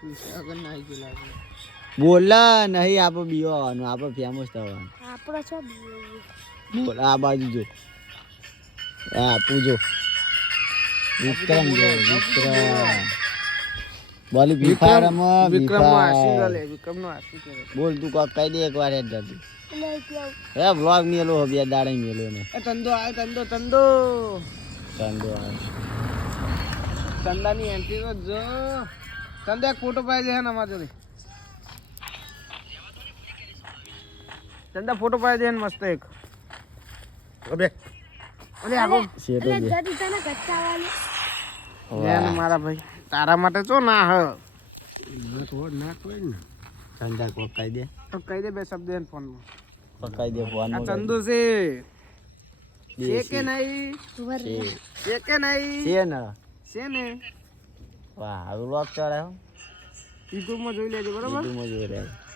અગર નાઈ ગયેલા બોલા નહીં આપણે બીવાનું આપણે ફેમસ થવાનું આપણે છો બીએ બોલ આ બાજુ જો આ પૂજો વિક્રમ જો વિક્રમ બોલી વિક્રમ વિક્રમનો આશી કરે બોલ તું કોક કહી દે એકવાર હેડ જલ્દી લઈ ગયો એ વ્લોગ મેલો હો બે દાડે મેલો ને એ તંદો આવે તંદો ચાંદો આવે તંદાની એન્ટ્રી તો જો તંદો એક ફોટો પાડી દે હે ને અમાર જોડે તંદા ફોટો પાડી દે ને મસ્ત એક અબે અલે આગો શેટો દે જડી તને કચ્ચાવાલી લેન મારા ભાઈ તારા માટે તો ના હ ના કોઈ ને ચાંદા કોક કહી દે તો કહી દે બે શબ્દ એને ફોનમાં પકાઈ દે ફોન આ ચંદુ છે કે નહીં છે કે નહીં છે ને છે ને વાહ હવે વ્લોગ ચડાયો યુટ્યુબ માં જોઈ લેજો બરાબર યુટ્યુબ માં જોઈ રહ્યા